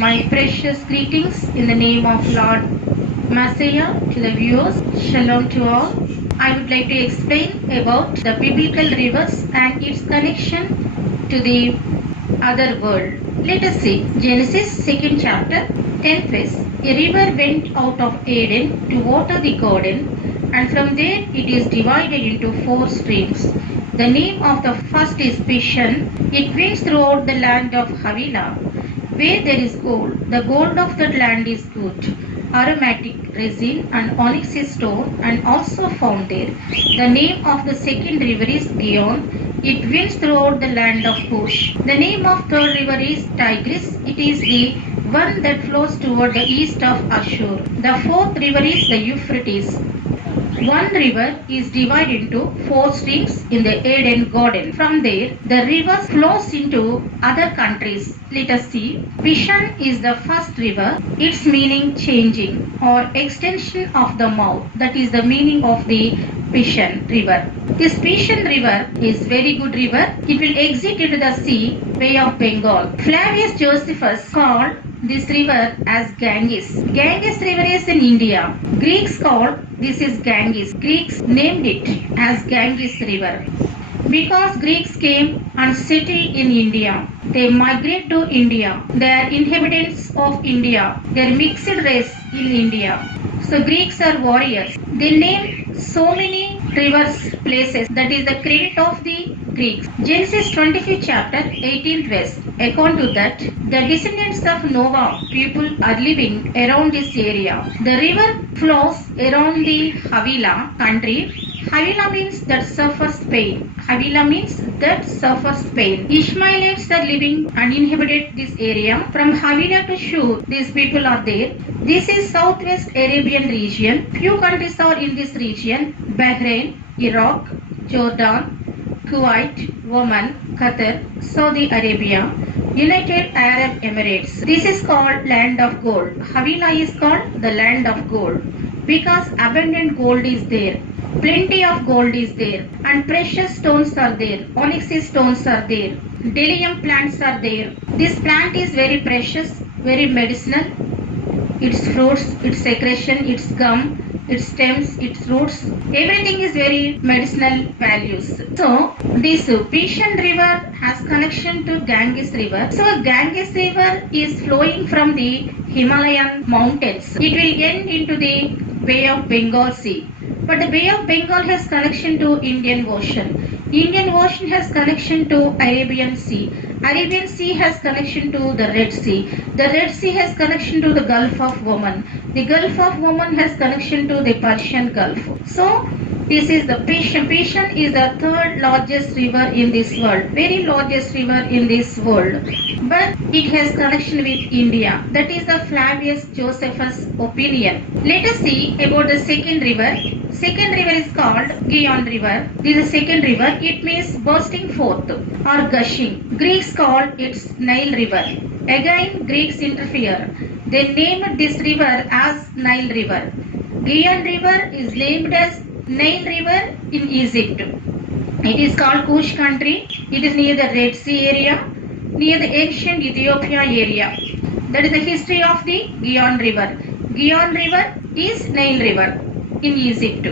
My precious greetings in the name of Lord Messiah to the viewers. Shalom to all. I would like to explain about the biblical rivers and its connection to the other world. Let us see Genesis 2nd chapter 10th verse. A river went out of Eden to water the garden, and from there it is divided into 4 streams. The name of the first is Pishon. It winds throughout the land of Havilah. Where there is gold, the gold of that land is good. Aromatic resin and onyx is stone and also found there. The name of the second river is Gihon. It winds throughout the land of Cush. The name of third river is Tigris. It is the one that flows toward the east of Ashur. The fourth river is the Euphrates. One river is divided into 4 streams in the Eden garden. From there, the river flows into other countries. Let us see. Pishon is the first river. Its meaning changing or extension of the mouth. That is the meaning of the Pishon river. This Pishon river is very good river. It will exit into the sea, Bay of Bengal. Flavius Josephus called this river as Ganges. Ganges river is in India. Greeks called this is Ganges. Greeks named it as Ganges river. Because Greeks came and settled in India, they migrate to India. They are inhabitants of India. They are mixed race in India. So Greeks are warriors. They named so many rivers, places. That is the credit of the Greeks. Genesis 25th chapter 18th verse. According to that, the descendants of Noah people are living around this area. The river flows around the Havilah country. Havilah means that suffers pain. Havilah means that suffers pain. Ishmaelites are living and inhabited this area. From Havilah to Shur, these people are there. This is Southwest Arabian region. Few countries are in this region: Bahrain, Iraq, Jordan, Kuwait, Oman, Qatar, Saudi Arabia, United Arab Emirates. This is called land of gold. Havilah is called the land of gold because abundant gold is there. Plenty of gold is there and precious stones are there. Onyx stones are there. Bdellium plants are there. This plant is very precious, very medicinal. Its fruits, its secretion, its gum, its stems, its roots, everything is very medicinal values. So this Pishon river has connection to Ganges river. So Ganges river is flowing from the Himalayan mountains. It will end into the Bay of Bengal Sea. But the Bay of Bengal has connection to Indian Ocean. Indian Ocean has connection to Arabian Sea. Arabian Sea has connection to the Red Sea. The Red Sea has connection to the Gulf of Oman. The Gulf of Oman has connection to the Persian Gulf. So this is the Pishon. Pishon is the third largest river in this world. Very largest river in this world. But it has connection with India. That is the Flavius Josephus opinion. Let us see about the second river. Second river is called Gihon river. This is the second river. It means bursting forth or gushing. Greeks call it Nile river. Again Greeks interfere. They named this river as Nile river. Gihon river is named as Nile river in Egypt. It is called Kush country. It is near the Red Sea area, near the ancient Ethiopia area. That is the history of the Gihon river. Gihon river is Nile river in Egypt.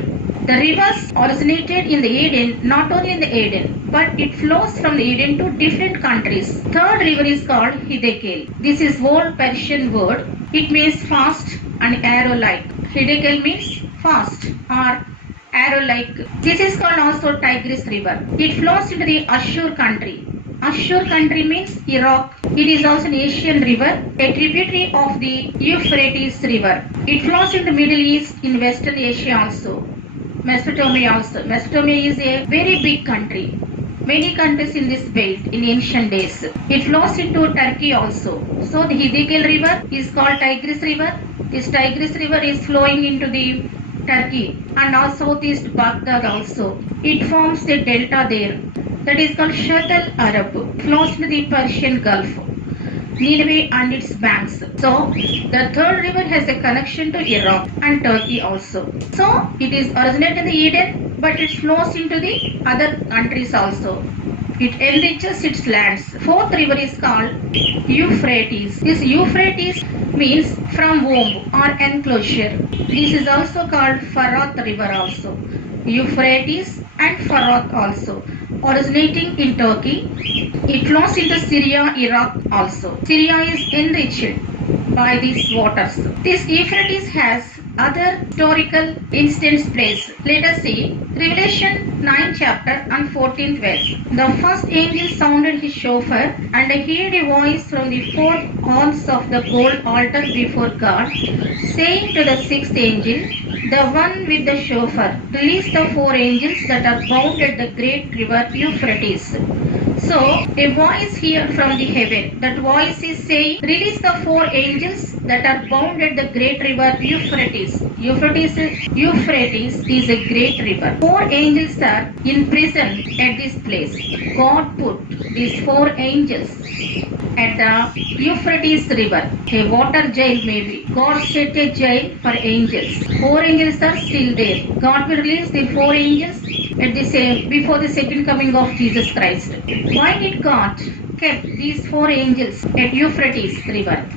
The rivers originated in the Eden, not only in the Eden, but it flows from the Eden to different countries. Third river is called Hiddekel. This is old Persian word. It means fast and arrow-like. Hiddekel means fast or arrow-like. This is called also Tigris river. It flows into the Ashur country. Ashur country means Iraq. It is also an Asian river, a tributary of the Euphrates river. It flows in the Middle East, in Western Asia also. Mesopotamia also. Mesopotamia is a very big country. Many countries in this belt in ancient days. It flows into Turkey also. So the Hiddekel river is called Tigris river. This Tigris river is flowing into the Turkey and also southeast Baghdad also. It forms the delta there. That is called Shatt al-Arab. Flows into the Persian Gulf. Nineveh and its banks. So the third river has a connection to Iraq and Turkey also. So it is originated in the Eden, but it flows into the other countries also. It enriches its lands. Fourth river is called Euphrates. This Euphrates means from womb or enclosure. This is also called Farat river also. Euphrates and Farat also. Originating in Turkey, it flows into Syria, Iraq also. Syria is enriched by these waters. This Euphrates has other historical instance place. Let us see Revelation 9 chapter and 14th verse. The first angel sounded his shofar, and I heard a voice from the four horns of the gold altar before God, saying to the sixth angel, the one with the shofar, release the four angels that are bound at the great river Euphrates. So, a voice heard from the heaven. That voice is saying, release the four angels that are bound at the great river Euphrates. Euphrates is a great river. Four angels are in prison at this place. God put these four angels at the Euphrates river. A water jail maybe. God set a jail for angels. Four angels are still there. God will release the four angels at the same before the second coming of Jesus Christ. Why did God keep these four angels at Euphrates river?